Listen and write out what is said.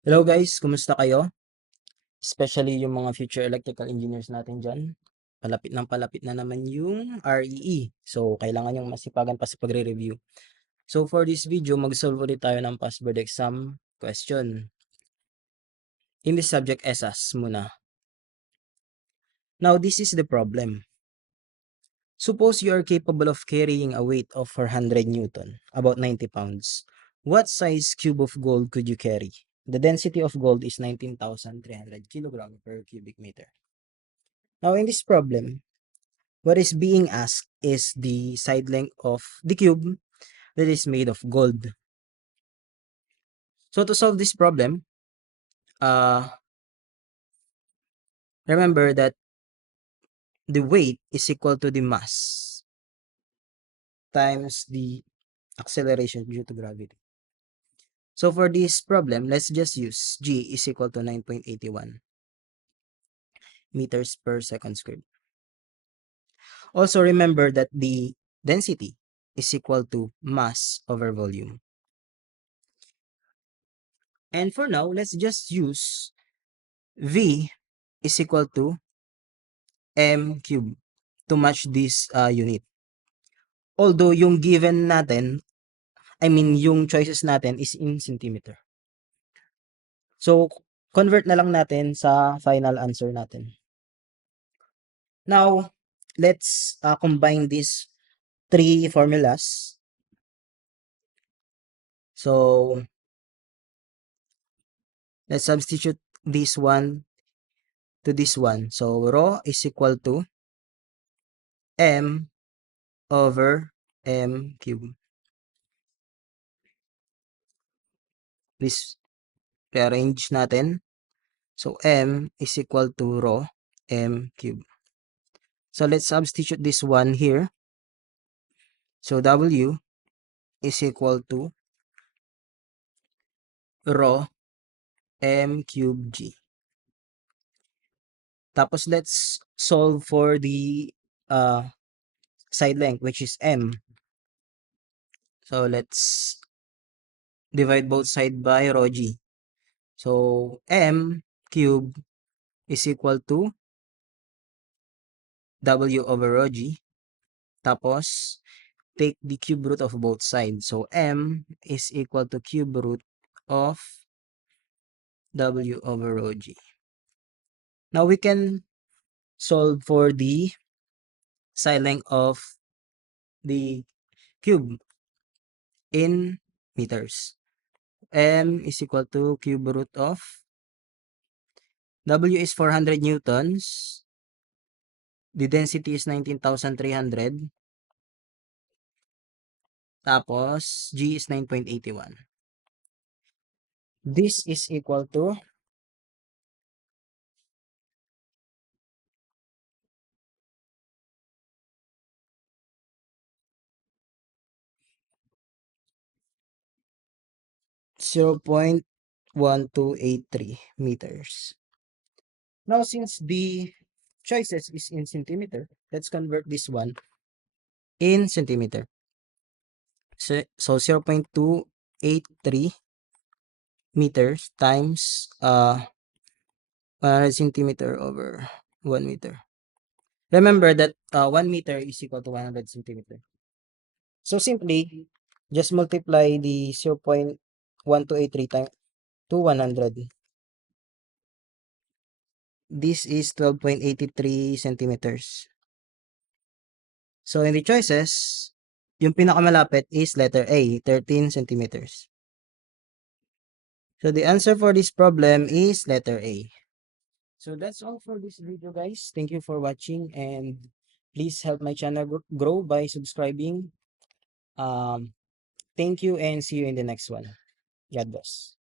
Hello guys, kumusta kayo? Especially yung mga future electrical engineers natin dyan. Palapit na naman yung REE. So, kailangan yung masipagan pa sa pagre-review. So, for this video, mag-solve ulit tayo ng past board exam question. In this subject, ESAS muna. Now, this is the problem. Suppose you are capable of carrying a weight of 400 Newton, about 90 pounds. What size cube of gold could you carry? The density of gold is 19,300 kilogram per cubic meter. Now, in this problem, what is being asked is the side length of the cube that is made of gold. So, to solve this problem, remember that the weight is equal to the mass times the acceleration due to gravity. So, for this problem, let's just use G is equal to 9.81 meters per second squared. Also, remember that the density is equal to mass over volume. And for now, let's just use V is equal to m cube to match this unit. Although yung given natin, yung choices natin is in centimeter. So, convert na lang natin sa final answer natin. Now, let's combine these three formulas. So, let's substitute this one to this one. So, rho is equal to m over m cube. Please rearrange natin. So, m is equal to rho m cube. So, let's substitute this one here. So, W is equal to rho m cube G. Tapos, let's solve for the side length, which is m. So, let's divide both side by rho G. So, m cube is equal to W over rho G. Tapos, take the cube root of both sides. So, m is equal to cube root of W over rho G. Now, we can solve for the side length of the cube in meters. M is equal to cube root of W is 400 newtons. The density is 19,300. Tapos, G is 9.81. This is equal to 0.1283 meters. Now, since the choices is in centimeter, let's convert this one in centimeter. So 0.283 meters times 100 centimeter over 1 meter. Remember that 1 meter is equal to 100 centimeter. So simply, just multiply the 0.1283 times to 100. This is 12.83 centimeters. So in the choices, yung pinakamalapit is letter A, 13 centimeters. So the answer for this problem is letter A. So that's all for this video, guys. Thank you for watching, and please help my channel grow by subscribing. Thank you, and see you in the next one. God bless.